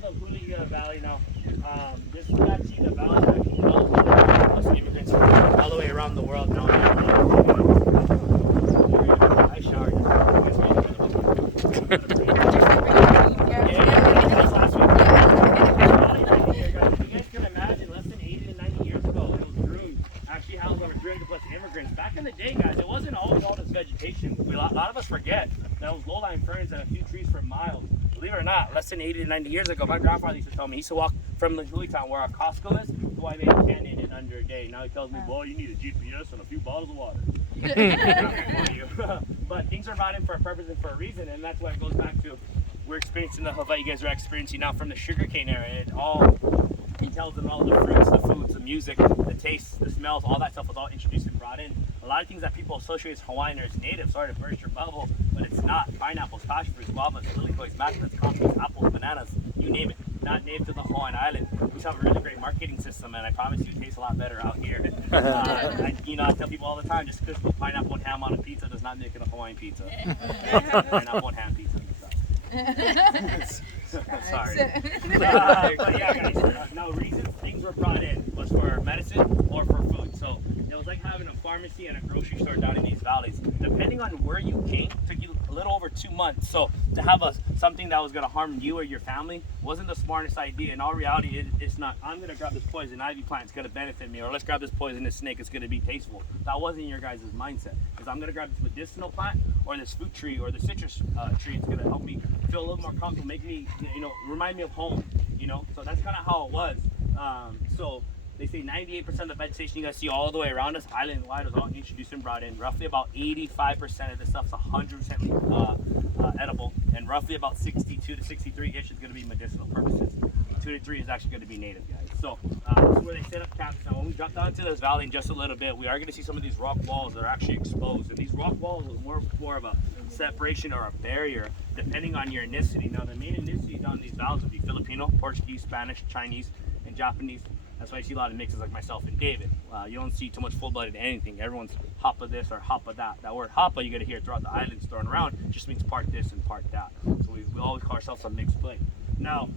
called the Huliga Valley now. This is actually the valley that actually held us immigrants all the way around the world now. I showered. Back in the day, guys, it wasn't always all this vegetation. A lot of us forget that was low-lying ferns and a few trees for miles. Believe it or not, less than 80 to 90 years ago, my grandfather used to tell me he used to walk from the Town where our Costco is to White Canyon in under a day. Now he tells me, well, you need a GPS and a few bottles of water. But things are brought in for a purpose and for a reason, and that's why it goes back to we're experiencing the Hawaii you guys are experiencing now from the sugarcane era. It all details and all the fruits, the foods, the music, the tastes, the smells, all that stuff was all introduced and brought in. A lot of things that people associate as Hawaiian or as native, sorry to burst your bubble, but it's not. Pineapples, passion fruits, guavas, lily kois, mascots, coffees, apples, bananas, you name it. Not native to the Hawaiian island. We have a really great marketing system, and I promise you it tastes a lot better out here. I tell people all the time, just because put pineapple and ham on a pizza does not make it a Hawaiian pizza. Pineapple and ham pizza. Sorry. But yeah, guys, no reason things were brought in was for medicine or for food. So it was like having a pharmacy and a grocery store down in these valleys. Depending on where you came, it took you a little over 2 months. So to have something that was going to harm you or your family wasn't the smartest idea. In all reality, it's not, I'm going to grab this poison ivy plant, it's going to benefit me, or let's grab this poisonous snake, it's going to be tasteful. That wasn't your guys' mindset. Because I'm going to grab this medicinal plant or this fruit tree or the citrus tree. It's going to help me feel a little more comfortable, make me, remind me of home, So that's kind of how it was. So they say 98% of the vegetation you guys see all the way around us, island-wide, was all introduced and brought in. Roughly about 85% of this stuff's 100% edible, and roughly about 62 to 63-ish is going to be medicinal purposes. 2 to 3 is actually going to be native, guys. So this is where they set up camps. Now, when we drop down to this valley in just a little bit, we are going to see some of these rock walls that are actually exposed. And these rock walls was more of a separation or a barrier, depending on your ethnicity. Now, the main ethnicity down in these valleys would be Filipino, Portuguese, Spanish, Chinese, and Japanese. That's why you see a lot of mixes like myself and David. You don't see too much full-blooded anything. Everyone's hapa this or hapa that. That word hapa you got to hear throughout the islands thrown around. It just means part this and part that. So we always call ourselves a mixed plate. Now,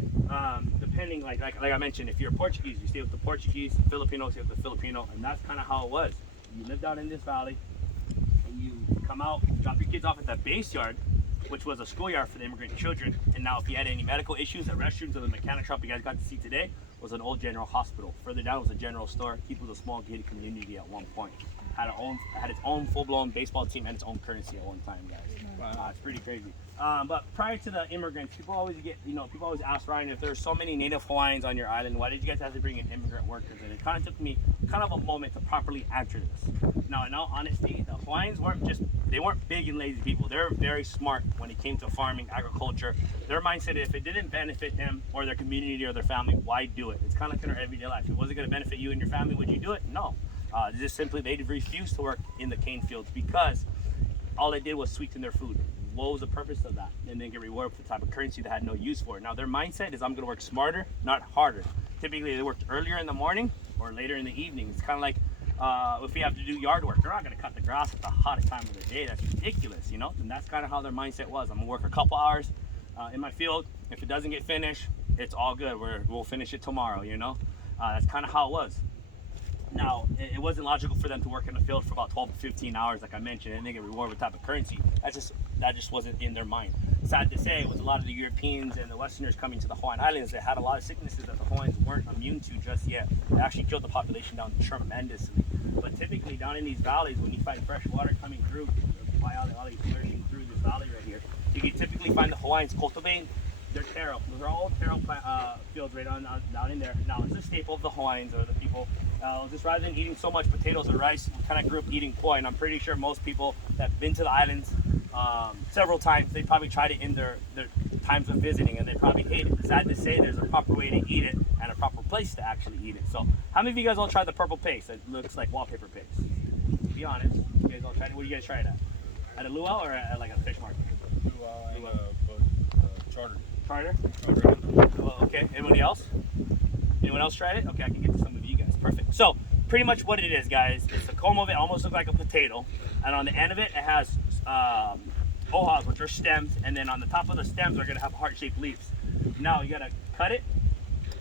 depending, like I mentioned, if you're Portuguese, you stay with the Portuguese, Filipino, stay with the Filipino, and that's kind of how it was. You lived out in this valley, and you come out, drop your kids off at the base yard, which was a schoolyard for the immigrant children. And now if you had any medical issues, the restrooms of the mechanic shop you guys got to see today was an old general hospital. Further down was a general store. Keep was a small gated community at one point. Had its own full-blown baseball team and its own currency at one time, guys. Wow. It's pretty crazy. But prior to the immigrants, people always ask Ryan, if there's so many native Hawaiians on your island, why did you guys have to bring in immigrant workers? And it kind of took me a moment to properly answer this. Now, in all honesty, the Hawaiians weren't big and lazy people. They're very smart when it came to farming, agriculture. Their mindset, if it didn't benefit them or their community or their family, why do it? It's kind of like in our everyday life. If it wasn't going to benefit you and your family, would you do it? No. Just simply, they refused to work in the cane fields because all they did was sweeten their food. What was the purpose of that? And then get rewarded for the type of currency they had no use for. Now, their mindset is, I'm going to work smarter, not harder. Typically, they worked earlier in the morning or later in the evening. It's kind of like if we have to do yard work, they're not going to cut the grass at the hottest time of the day. That's ridiculous, And that's kind of how their mindset was. I'm going to work a couple hours in my field. If it doesn't get finished, it's all good. We'll finish it tomorrow, That's kind of how it was. Now, it wasn't logical for them to work in the field for about 12 to 15 hours, like I mentioned, and they get rewarded with type of currency. That just wasn't in their mind. Sad to say, with a lot of the Europeans and the Westerners coming to the Hawaiian Islands, they had a lot of sicknesses that the Hawaiians weren't immune to just yet. It actually killed the population down tremendously. But typically, down in these valleys, when you find fresh water coming through, waialeale flourishing through this valley right here, you can typically find the Hawaiians cultivating their taro. Those are all taro fields right down in there. Now, it's a staple of the Hawaiians or the people. Just rather than eating so much potatoes and rice, we kind of grew up eating poi, and I'm pretty sure most people that have been to the islands several times, they probably tried it in their times of visiting, and they probably hate it. Sad to say, there's a proper way to eat it and a proper place to actually eat it. So, how many of you guys all tried the purple paste? It looks like wallpaper paste. Be honest, you guys all tried it. What do you guys try it at? At a luau or at like a fish market? Luau and charter. Charter? Well, okay. Anybody else? Anyone else tried it? Okay, I can get to some of you guys. Perfect. So, pretty much what it is, guys, is the comb of it almost looks like a potato, and on the end of it, it has ohas, which are stems, and then on the top of the stems are going to have heart-shaped leaves. Now, you got to cut it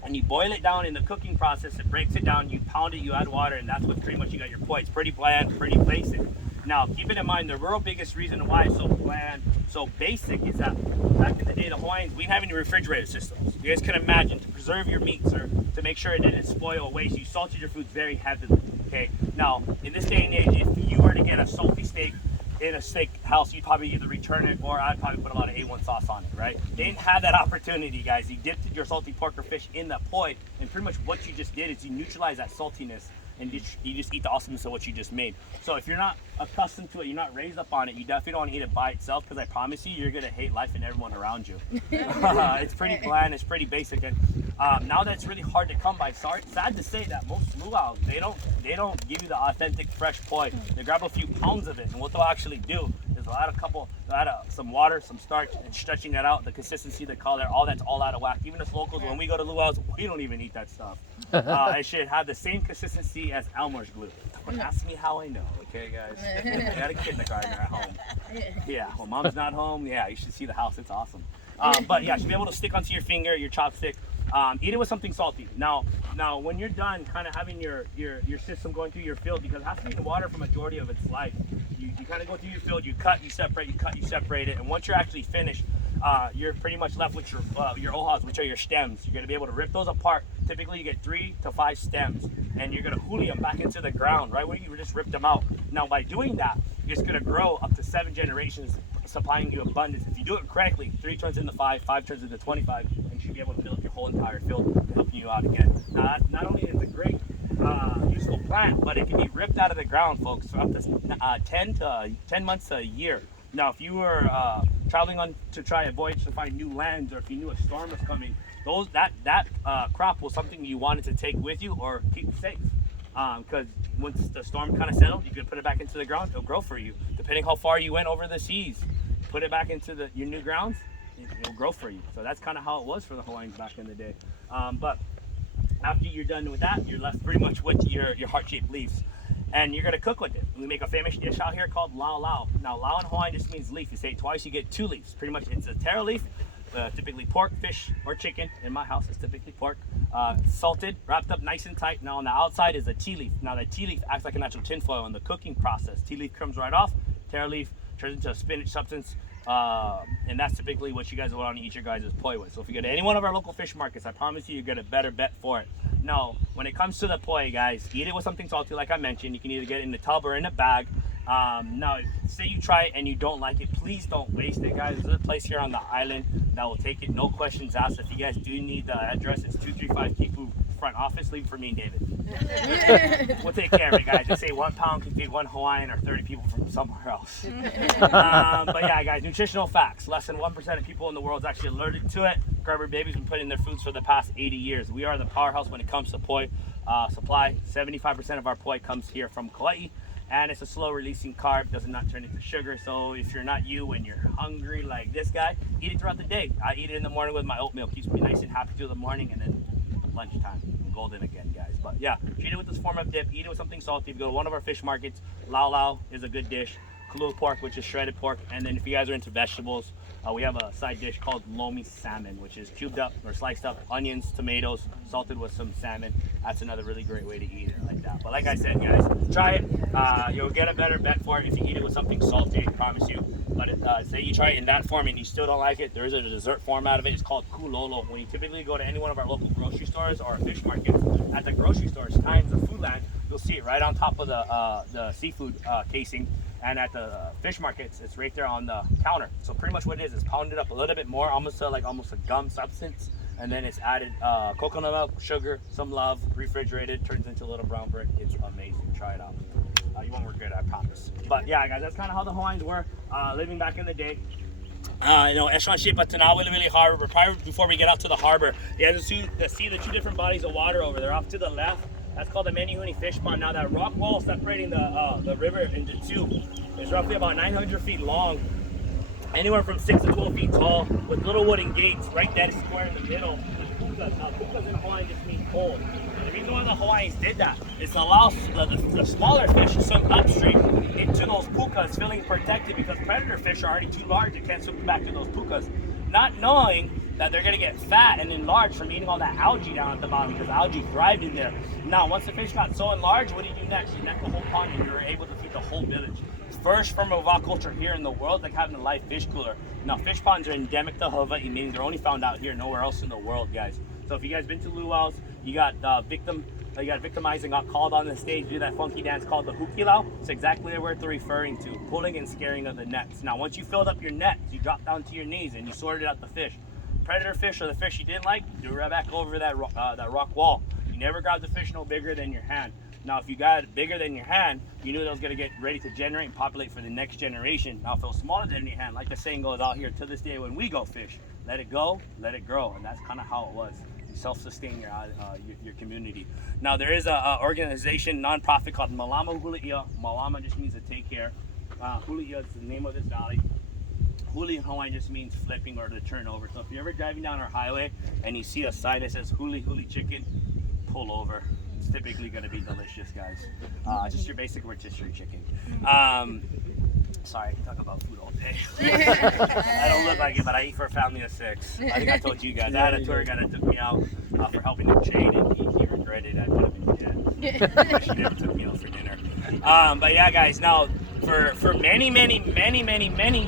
and you boil it down in the cooking process. It breaks it down, you pound it, you add water, and that's what pretty much you got your poi. It's pretty bland, pretty basic. Now, keep it in mind, the real biggest reason why it's so bland, so basic, is that back in the day, the Hawaiians, we didn't have any refrigerator systems. You guys can imagine, to preserve your meats or to make sure it didn't spoil or waste, you salted your foods very heavily, okay? Now, in this day and age, if you were to get a salty steak in a steak house, you'd probably either return it or I'd probably put a lot of A1 sauce on it, right? They didn't have that opportunity, guys. You dipped your salty pork or fish in the poi, and pretty much what you just did is you neutralize that saltiness, and you just eat the awesomeness of what you just made. So if you're not accustomed to it, you're not raised up on it, you definitely don't want to eat it by itself, because I promise you, you're going to hate life and everyone around you. It's pretty bland, it's pretty basic, and now that's really hard to come by. Sad to say that most luau's, they don't give you the authentic fresh poi. They grab a few pounds of it, and what they'll actually do is add some water, some starch, and stretching that out, the consistency, the color, all that's all out of whack. Even as locals, when we go to luau's, we don't even eat that stuff. It should have the same consistency as Elmer's glue. Don't ask me how I know, okay, guys? I got a kindergartner at home. Yeah, when mom's not home, yeah, you should see the house. It's awesome. But yeah, you should be able to stick onto your finger, your chopstick. Eat it with something salty. Now, when you're done kind of having your system going through your field, because it has to be in water for majority of its life, you kind of go through your field, you cut, you separate, it, and once you're actually finished, you're pretty much left with your ohas, which are your stems. You're going to be able to rip those apart. Typically, you get 3 to 5 stems, and you're going to huli them back into the ground, right where you just ripped them out. Now, by doing that, it's going to grow up to 7 generations, supplying you abundance. If you do it correctly, 3 turns into 5, 5 turns into 25, and you should be able to fill up your whole entire field, helping you out again. Now, not only is it a great useful plant, but it can be ripped out of the ground, folks, for up to 10 months to a year. Now, if you were traveling on to try a voyage to find new lands, or if you knew a storm was coming, that crop was something you wanted to take with you or keep safe. Because once the storm kind of settled, you could put it back into the ground, it'll grow for you. Depending how far you went over the seas, put it back into your new grounds, it'll grow for you. So that's kind of how it was for the Hawaiians back in the day. But after you're done with that, you're left pretty much with your heart-shaped leaves. And you're going to cook with it. We make a famous dish out here called lau lau. Now, lau in Hawaiian just means leaf. You say it twice, you get 2 leaves. Pretty much, it's a taro leaf, typically pork, fish, or chicken. In my house, it's typically pork. Salted, wrapped up nice and tight. Now, on the outside is a tea leaf. Now, the tea leaf acts like a natural tinfoil in the cooking process. Tea leaf comes right off. Taro leaf turns into a spinach substance. And that's typically what you guys want to eat your guys' poi with. So if you go to any one of our local fish markets, I promise you, you get a better bet for it. Now, when it comes to the poi, guys, eat it with something salty, like I mentioned. You can either get it in the tub or in a bag. Now, say you try it and you don't like it, please don't waste it, guys. There's a place here on the island that will take it, no questions asked. If you guys do need the address, it's 235 Kipu front office. Leave it for me and David. We'll take care of it, guys. They say 1 pound can feed 1 Hawaiian or 30 people from somewhere else. But yeah, guys, nutritional facts. Less than 1% of people in the world is actually allergic to it. Gerber babies been putting in their foods for the past 80 years. We are the powerhouse when it comes to poi supply. 75% of our poi comes here from Kauai. And it's a slow releasing carb, does not turn into sugar. So if you're not you and you're hungry like this guy, eat it throughout the day. I eat it in the morning with my oatmeal. Keeps me nice and happy through the morning, and then lunchtime, golden again, guys. But yeah, treat it with this form of dip. Eat it with something salty. If you go to one of our fish markets, lau lau is a good dish. Kalua pork, which is shredded pork. And then if you guys are into vegetables, we have a side dish called lomi salmon, which is cubed up or sliced up onions, tomatoes, salted with some salmon. That's another really great way to eat it like that. But like I said, guys, try it. You'll get a better bet for it if you eat it with something salty, I promise you. But say you try it in that form and you still don't like it, there is a dessert form out of it. It's called kulolo. When you typically go to any one of our local grocery stores or fish markets, at the grocery stores times the food land, you'll see it right on top of the seafood casing. And at the fish markets, it's right there on the counter. So pretty much what it is pounded up a little bit more, almost a gum substance. And then it's added coconut milk, sugar, some love, refrigerated, turns into a little brown bread. It's amazing. Try it out. You won't regret it, I promise. But yeah, guys, that's kind of how the Hawaiians were living back in the day. Echelon shape at Tanawilili Harbor. Prior before we get out to the harbor, you guys see the 2 different bodies of water over there. Off to the left, that's called the Menihuni Fish Pond. Now that rock wall separating the river into 2 is roughly about 900 feet long, anywhere from 6 to 12 feet tall, with little wooden gates right dead square in the middle. Pukas. Now, pukas in Hawaii just mean cold. And the reason why the Hawaiians did that is to allow the smaller fish to swim upstream into those pukas, feeling protected because predator fish are already too large. They can't swim back to those pukas. Not knowing that they're gonna get fat and enlarged from eating all that algae down at the bottom, because algae thrived in there. Now, once the fish got so enlarged, what do you do next? You net the whole pond and you're able to feed the whole village. First form of aquaculture here in the world, like having a live fish cooler. Now, fish ponds are endemic to Hawaii, meaning they're only found out here, nowhere else in the world, guys. So if you guys been to luau's, you got victimizing, got called on the stage, do that funky dance called the hukilau. It's exactly what they're referring to, pulling and scaring of the nets. Now, once you filled up your nets, you drop down to your knees and you sorted out the fish. Predator fish or the fish you didn't like, do right back over that rock wall. You never grab the fish no bigger than your hand. Now, if you got it bigger than your hand, you knew that was going to get ready to generate and populate for the next generation. Now, if it was smaller than your hand, like the saying goes out here to this day when we go fish, let it go, let it grow. And that's kind of how it was. You self-sustain your community. Now, there is a organization, nonprofit called Malama Huli'ia. Malama just means to take care. Huli'ia is the name of this valley. Huli in Hawaiian just means flipping or to turn over. So if you're ever driving down our highway and you see a sign that says Huli Huli chicken, pull over. It's typically going to be delicious, guys. Just your basic rotisserie chicken. Sorry, I can talk about food all day. I don't look like it, but I eat for a family of 6. I think I told you guys. I had a tour guide that took me out for helping him train, and he regretted I could have been dead. She never took me out for dinner. But yeah, guys, now for many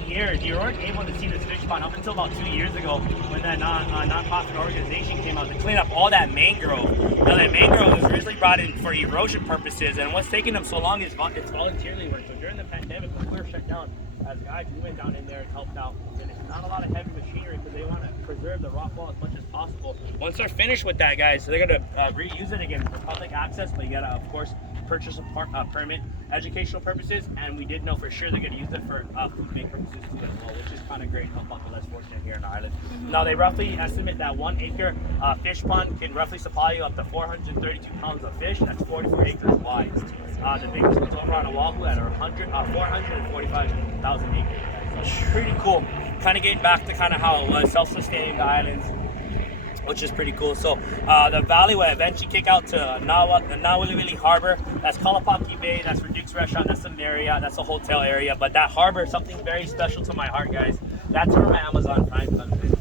years, you weren't able to see this fish pond up until about 2 years ago when that non-profit organization came out to clean up all that mangrove. Now, that mangrove was originally brought in for erosion purposes, and what's taking them so long is it's voluntarily work. So during the pandemic, when we were shut down, as guys, we went down in there and helped out. And it's not a lot of heavy machinery because they want to preserve the rock wall as much as possible. Once they're finished with that, guys, so they're going to reuse it again for public access, but you got to, of course, purchase a permit, educational purposes, and we did know for sure they're going to use it for food bank purposes too as well, which is kind of great, help out the less fortunate here in the island. Now, they roughly estimate that 1 acre fish pond can roughly supply you up to 432 pounds of fish. That's 44 acres wide. The biggest one's over on Oahu at 445,000 acres. So pretty cool. Kind of getting back to kind of how it was, self-sustaining the islands, which is pretty cool. So the valley will eventually kick out to the Nawiliwili Harbor. That's Kalapaki Bay. That's for Duke's Restaurant. That's the Marriott. That's the hotel area. But that harbor is something very special to my heart, guys. That's where my Amazon Prime comes in.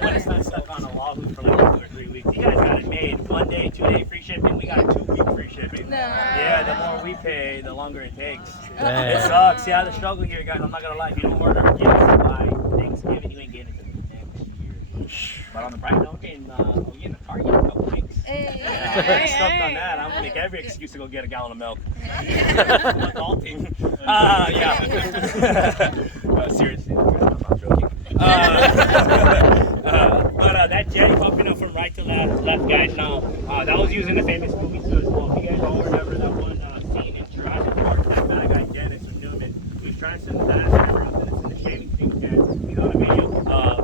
When it's not stuck on Oahu for like 2 or 3 weeks. You guys got it made. 1 day, 2 day free shipping. We got a 2-week free shipping. No. Yeah, the more we pay, the longer it takes. Dang. It sucks. Yeah, the struggle here, guys. I'm not gonna lie. If you don't order gifts by Thanksgiving, you ain't getting it to the next year. But on the bright note, we're getting a Target in a couple weeks. Hey. I'm stoked on that. I'm gonna make every excuse to go get a gallon of milk. Adulting. Yeah. Seriously, I'm not joking. But that jetty pumping up from right to left, guys. Now, that was using the famous movie too as well. If you guys all remember that one scene in Jurassic Park, that bad guy Dennis or Newman, he was trying to send the dinosaur out, and it's in the shaving thing, guys. He's on a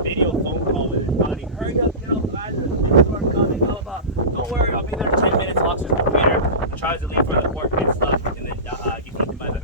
video phone call with his buddy. Hurry up, get off, guys. The dinosaur coming. Blah, blah, blah. Don't worry, I'll be there in 10 minutes. Locks his computer and tries to leave for the port, gets stuck, and then gets eaten by the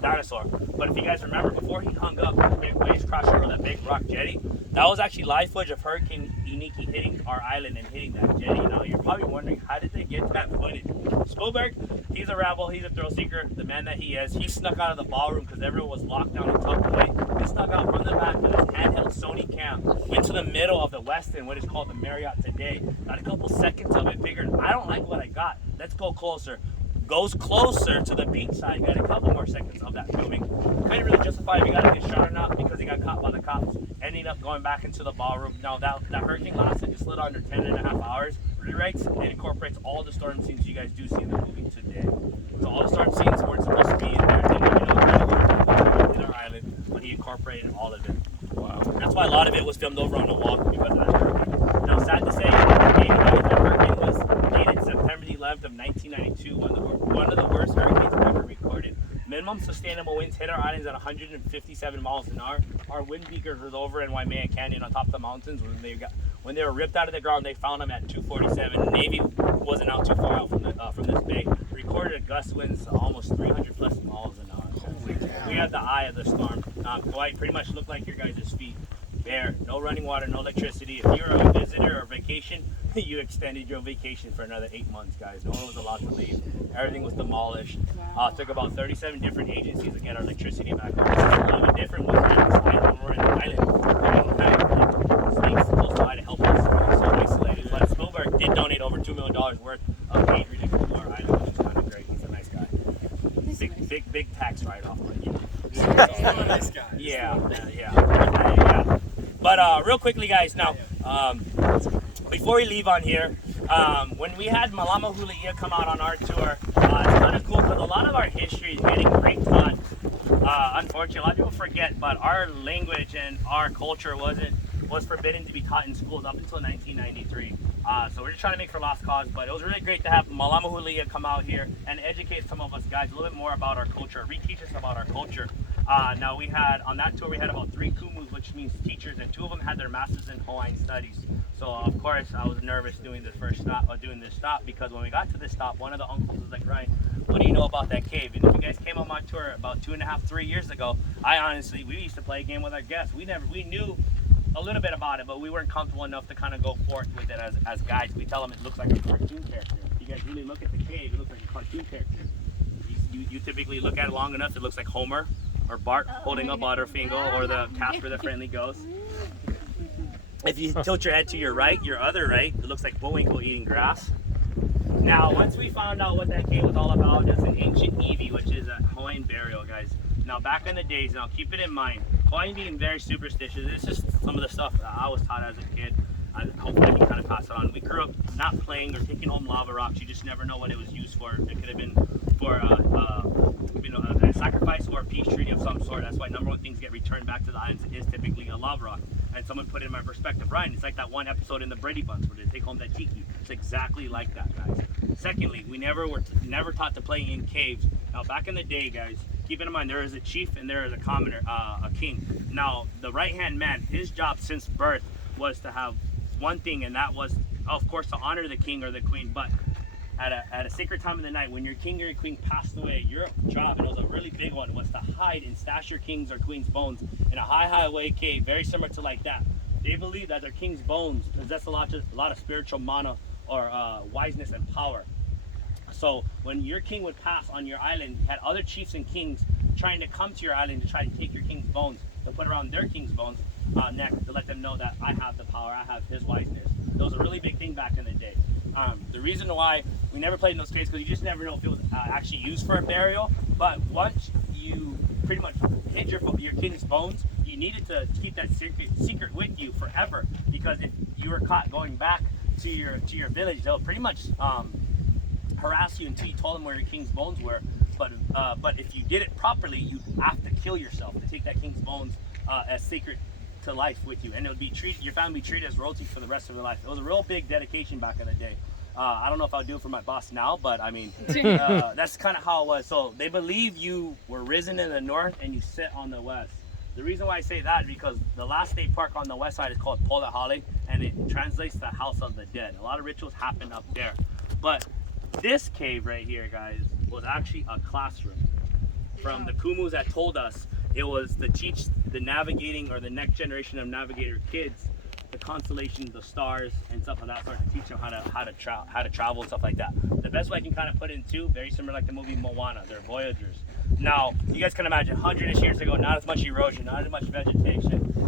dinosaur. But if you guys remember, before he hung up, the big waves crashed over that big rock jetty. That was actually live footage of Hurricane Iniki hitting our island and hitting that jetty. Now, you're probably wondering, how did they get that footage? Spielberg, he's a rebel, he's a thrill seeker, the man that he is. He snuck out of the ballroom because everyone was locked down and tucked away. He snuck out from the back with his handheld Sony cam into the middle of the Westin, what is called the Marriott today. Got a couple seconds of it, figured, I don't like what I got. Let's go closer. Goes closer to the beach side, got a couple more seconds of that filming. Couldn't really justify if he got a good shot or not because he got caught by the cops, ending up going back into the ballroom. Now that hurricane lasted just a little under 10.5 hours. Rewrites, it incorporates all the storm scenes you guys do see in the movie today. So all the storm scenes weren't supposed to be in there, in our island, but he incorporated all of it. Wow. That's why a lot of it was filmed over on Oahu because of that hurricane. Now, sad to say, the hurricane was dated September 11th of 1992, one of the worst hurricanes ever recorded. Minimum sustainable winds hit our islands at 157 miles an hour. Our wind beakers was over in Waimea Canyon on top of the mountains. When they were ripped out of the ground, they found them at 247. Navy wasn't out too far out from this bay. Recorded gust winds almost 300 plus miles an hour. We had the eye of the storm. Hawaii pretty much looked like your guys' feet. Bare, no running water, no electricity. If you were a visitor or vacation, you extended your vacation for another 8 months, guys. No one was allowed to leave. Everything was demolished. Took about 37 different agencies to get our electricity back on. It's a little bit different when we're in the island. We don't have $2 million worth of cave reading to our island, which is kind of great. He's a nice guy. Big tax write-off. Nice guy. Yeah. But real quickly, guys, now before we leave on here, when we had Malama Hula come out on our tour, it's kind of cool because a lot of our history is getting great taught. Unfortunately, a lot of people forget, but our language and our culture was forbidden to be taught in schools up until 1993. So we're just trying to make for lost cause, but it was really great to have Malama Hula come out here and educate some of us guys a little bit more about our culture, reteach us about our culture. Now on that tour we had about 3 kumus, which means teachers, and 2 of them had their masters in Hawaiian studies. So of course I was nervous doing this stop, because when we got to this stop, one of the uncles was like, Ryan, what do you know about that cave? And if you guys came on my tour about 2.5, 3 years ago, we used to play a game with our guests. We knew a little bit about it, but we weren't comfortable enough to kind of go forth with it as guides. We tell them it looks like a cartoon character. If you guys really look at the cave, it looks like a cartoon character. You typically look at it long enough, it looks like Homer or Bart holding a Butterfinger, or the Casper the Friendly Ghost. If you tilt your head to your right, your other right, it looks like Bullwinkle eating grass. Now, once we found out what that cave was all about, it's an ancient iwi, which is a Hawaiian burial, guys. Now, back in the days, now keep it in mind, Hawaiian being very superstitious, it's just some of the stuff that I was taught as a kid. Hopefully we kind of pass it on. We grew up not playing or taking home lava rocks. You just never know what it was used for. It could have been for a sacrifice or a peace treaty of some sort. That's why number one things get returned back to the islands is typically a lava rock. And someone put it in my perspective, Ryan, it's like that one episode in the Brady Bunch where they take home that tiki. It's exactly like that, guys. Secondly, we never taught to play in caves. Now, back in the day, guys, keep in mind there is a chief and there is a commoner, a king. Now, the right-hand man, his job since birth was to have one thing, and that was, of course, to honor the king or the queen. But at a sacred time of the night, when your king or your queen passed away, your job, and it was a really big one, was to hide and stash your king's or queen's bones in a high away cave, very similar to like that. They believed that their king's bones possess a lot of spiritual mana or wiseness and power. So when your king would pass on your island, you had other chiefs and kings trying to come to your island to try to take your king's bones, to put around their king's bones neck, to let them know that I have the power, I have his wiseness. It was a really big thing back in the day. The reason why we never played in those caves, because you just never know if it was actually used for a burial. But once you pretty much hid your king's bones, you needed to keep that secret with you forever, because if you were caught going back to your village, they'll pretty much harass you until you told them where your king's bones were. But if you did it properly, you have to kill yourself to take that king's bones as sacred to life with you, and it would be your family would be treated as royalty for the rest of their life. It was a real big dedication back in the day. I don't know if I'll do it for my boss now, but I mean, that's kind of how it was. So they believe you were risen in the north and you sit on the west. The reason why I say that is because the last state park on the west side is called Polahale, and it translates to House of the Dead. A lot of rituals happen up there. But this cave right here, guys, was actually a classroom. From the Kumus that told us, it was to teach the navigating or the next generation of navigator kids the constellations, the stars, and stuff like that sort, to teach them how to travel and stuff like that. The best way I can kind of put it in two, very similar like the movie Moana. They're voyagers. Now, you guys can imagine 100-ish years ago, not as much erosion, not as much vegetation. Do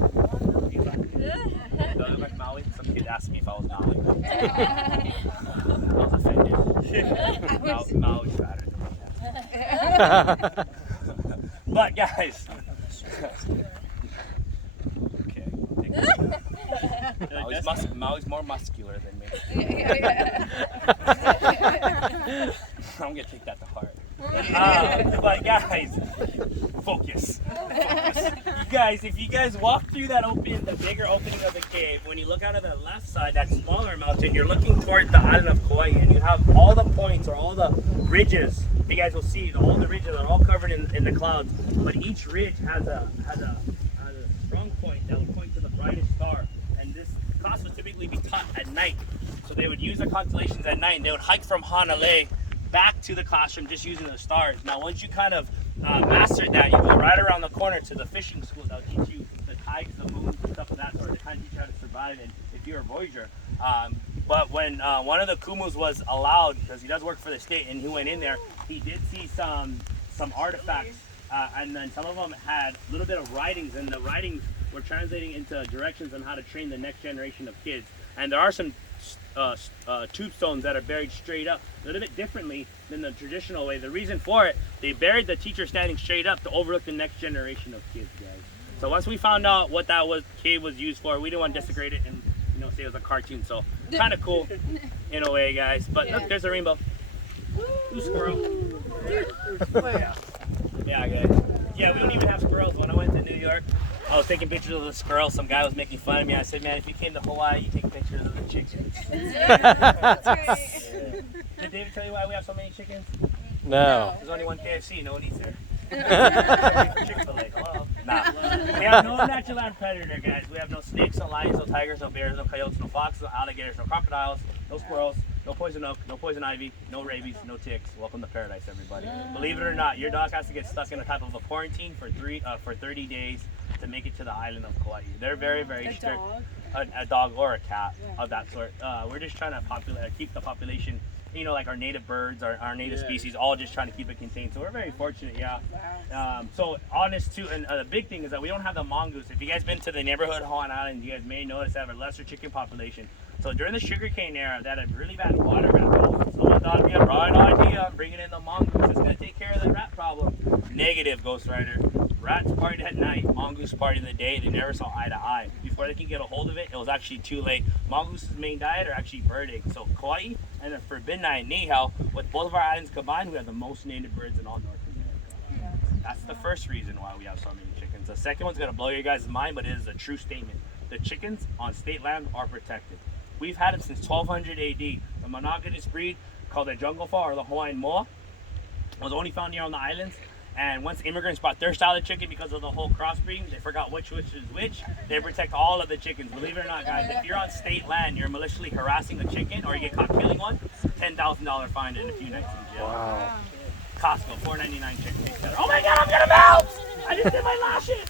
I look like Maui? Some kid asked me if I was Maui. I was offended. Maui's better than me. But guys, okay. Maui's more muscular than me. I'm gonna take that to heart. But guys, focus. You guys, if you guys walk through that the bigger opening of the cave, when you look out of the left side, that smaller mountain, you're looking toward the island of Kauai, and you have all the points or all the ridges. You guys will see all the ridges are all covered in the clouds, but each ridge has a strong point that would point to the brightest star. And this class would typically be taught at night, so they would use the constellations at night, and they would hike from Hanalei back to the classroom just using the stars. Now, once you kind of mastered that, you go right around the corner to the fishing school. That'll teach you the tides, the moons, and stuff of that sort, to kind of teach you how to survive and if you're a voyager. But when one of the Kumus was allowed, because he does work for the state, and he went in there, he did see some artifacts, and then some of them had a little bit of writings, and the writings were translating into directions on how to train the next generation of kids. And there are some tombstones that are buried straight up, a little bit differently than the traditional way. The reason for it, they buried the teacher standing straight up to overlook the next generation of kids, guys. So once we found out what that cave was used for, we didn't want to desecrate it and say it was a cartoon. So kind of cool in a way, guys. But look, there's a rainbow. Ooh, squirrel. Yeah, guys. Yeah, we don't even have squirrels. When I went to New York, I was taking pictures of the squirrels. Some guy was making fun of me. I said, man, if you came to Hawaii, you take pictures of the chickens. That's great. Did David tell you why we have so many chickens? No. There's only one KFC. No one eats there. Chick-fil-A. Hello. Nah. We have no natural land predator, guys. We have no snakes, no lions, no tigers, no bears, no coyotes, no foxes, no alligators, no crocodiles, no squirrels, no poison oak, no poison ivy, no rabies, no ticks. Welcome to paradise, everybody. Believe it or not, your dog has to get stuck in a type of a quarantine for 30 days to make it to the island of Kauai. They're very, very strict. A dog or a cat of that sort. We're just trying to keep the population, like our native birds, our native species, all just trying to keep it contained. So we're very fortunate, so honest too, and the big thing is that we don't have the mongoose. If you guys been to the neighborhood Hawaiian Island, you guys may notice they have a lesser chicken population. So during the sugarcane era, they had a really bad water rat problem. Someone thought it'd be a bright idea bringing in the mongoose. It's gonna take care of the rat problem. Negative, Ghost Rider. Rats partied at night, mongoose partied in the day. They never saw eye to eye. Before they could get a hold of it, it was actually too late. Mongoose's main diet are actually birding. So Kauai and the Forbidden Island, Niihau, with both of our islands combined, we have the most native birds in all North America. That's the first reason why we have so many chickens. The second one's gonna blow your guys' mind, but it is a true statement. The chickens on state land are protected. We've had them since 1200 AD. The monogamous breed called the jungle fowl or the Hawaiian moa was only found here on the islands. And once immigrants brought their style of chicken because of the whole crossbreeding, they forgot which is which. They protect all of the chickens. Believe it or not, guys, if you're on state land, you're maliciously harassing a chicken or you get caught killing one, $10,000 fine and a few nights in jail. Wow. Costco, $4.99 chicken. Oh my God, I'm gonna melt! I just did my lashes!